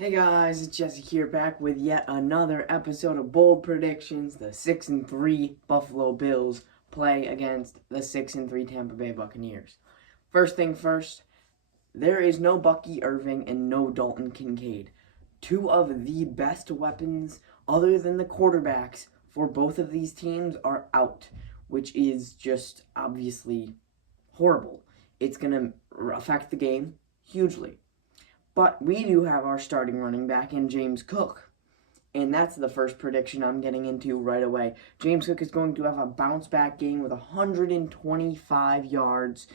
Hey guys, it's Jesse here, back with yet another episode of Bold Predictions. The 6-3 Buffalo Bills play against the 6-3 Tampa Bay Buccaneers. First thing first, there is no Bucky Irving and no Dalton Kincaid. Two of the best weapons, other than the quarterbacks, for both of these teams are out, which is just obviously horrible. It's going to affect the game hugely. But we do have our starting running back in James Cook. And that's the first prediction I'm getting into right away. James Cook is going to have a bounce-back game with 125 yards,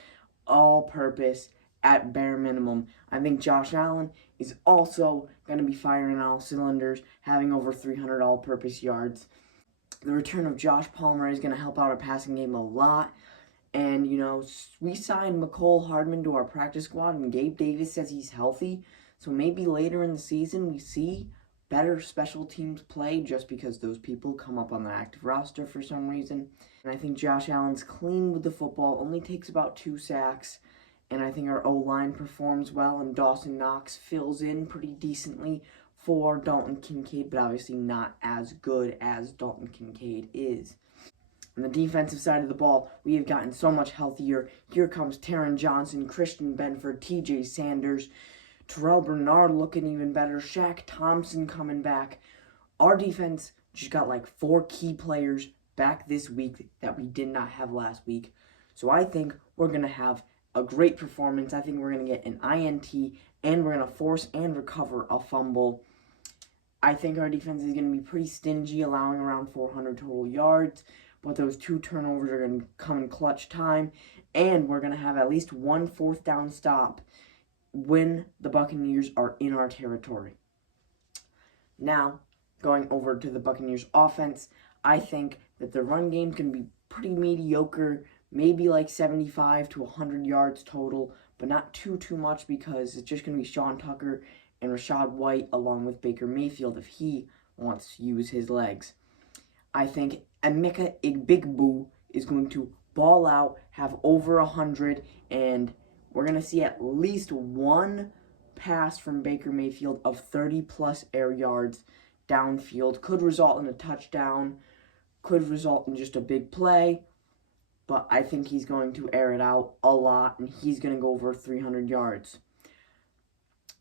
all-purpose, at bare minimum. I think Josh Allen is also going to be firing on all cylinders, having over 300 all-purpose yards. The return of Josh Palmer is going to help out our passing game a lot. And, we signed Mecole Hardman to our practice squad, and Gabe Davis says he's healthy. So maybe later in the season we see better special teams play just because those people come up on the active roster for some reason. And I think Josh Allen's clean with the football, only takes about 2 sacks. And I think our O-line performs well, and Dawson Knox fills in pretty decently for Dalton Kincaid, but obviously not as good as Dalton Kincaid is. On the defensive side of the ball, we have gotten so much healthier. Here comes Taron Johnson, Christian Benford, T.J. Sanders, Terrell Bernard looking even better, Shaq Thompson coming back. Our defense just got like 4 key players back this week that we did not have last week. So I think we're going to have a great performance. I think we're going to get an INT, and we're going to force and recover a fumble. I think our defense is going to be pretty stingy, allowing around 400 total yards. But those 2 turnovers are going to come in clutch time, and we're going to have at least 1 4th down stop when the Buccaneers are in our territory. Now, going over to the Buccaneers offense, I think that the run game can be pretty mediocre, maybe like 75 to 100 yards total, but not too much because it's just going to be Sean Tucker and Rachaad White along with Baker Mayfield if he wants to use his legs. I think Emeka Igbigbu is going to ball out, have over 100, and we're going to see at least 1 pass from Baker Mayfield of 30-plus air yards downfield. Could result in a touchdown, could result in just a big play, but I think he's going to air it out a lot, and he's going to go over 300 yards.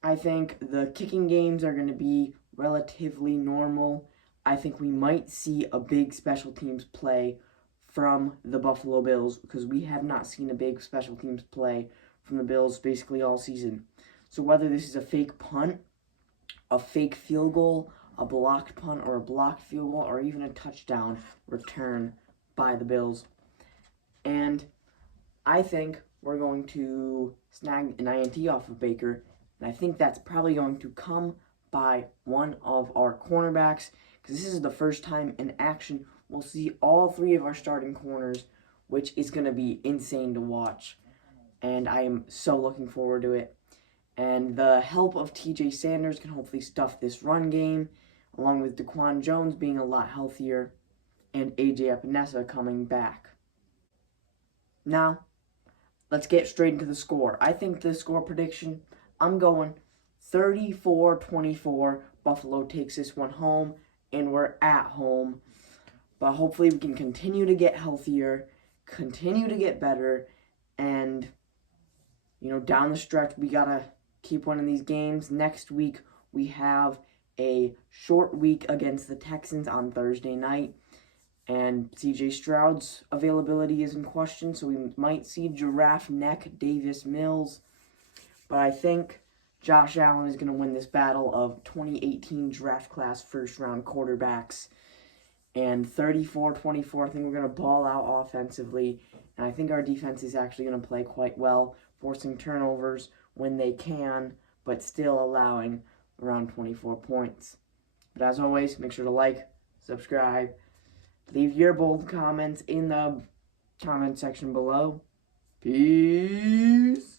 I think the kicking games are going to be relatively normal. I think we might see a big special teams play from the Buffalo Bills because we have not seen a big special teams play from the Bills basically all season. So whether this is a fake punt, a fake field goal, a blocked punt, or a blocked field goal, or even a touchdown return by the Bills. And I think we're going to snag an INT off of Baker, and I think that's probably going to come by one of our cornerbacks, because this is the first time in action we'll see all 3 of our starting corners, which is going to be insane to watch. And I am so looking forward to it. And the help of T.J. Sanders can hopefully stuff this run game, along with Daquan Jones being a lot healthier, and A.J. Epinesa coming back. Now, let's get straight into the score. I think the score prediction, I'm going 34-24. Buffalo takes this one home, and we're at home. But hopefully we can continue to get healthier, continue to get better, and, down the stretch, we got to keep winning these games. Next week, we have a short week against the Texans on Thursday night, and C.J. Stroud's availability is in question, so we might see Giraffe Neck Davis Mills. But I think Josh Allen is going to win this battle of 2018 draft class first-round quarterbacks. And 34-24, I think we're going to ball out offensively. And I think our defense is actually going to play quite well, forcing turnovers when they can, but still allowing around 24 points. But as always, make sure to like, subscribe, leave your bold comments in the comment section below. Peace.